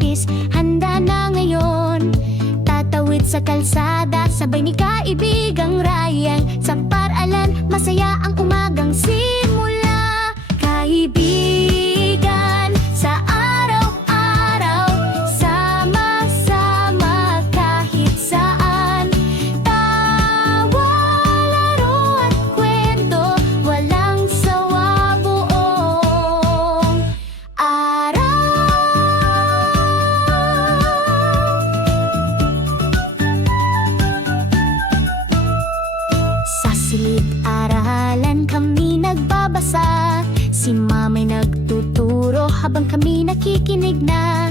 lapis. Handa na ngayon, tatawid sa kalsada, sabay ni kaibigang Ryan. Sa paralan, masaya ang umagang simula. Kaibigan, sa araw-araw, sama-sama kahit saan. Tawa, laro at kwento, walang sawa buong araw. Sa silid-aralan kami nagbabasa, si mama'y nagtuturo habang kami nakikinig na.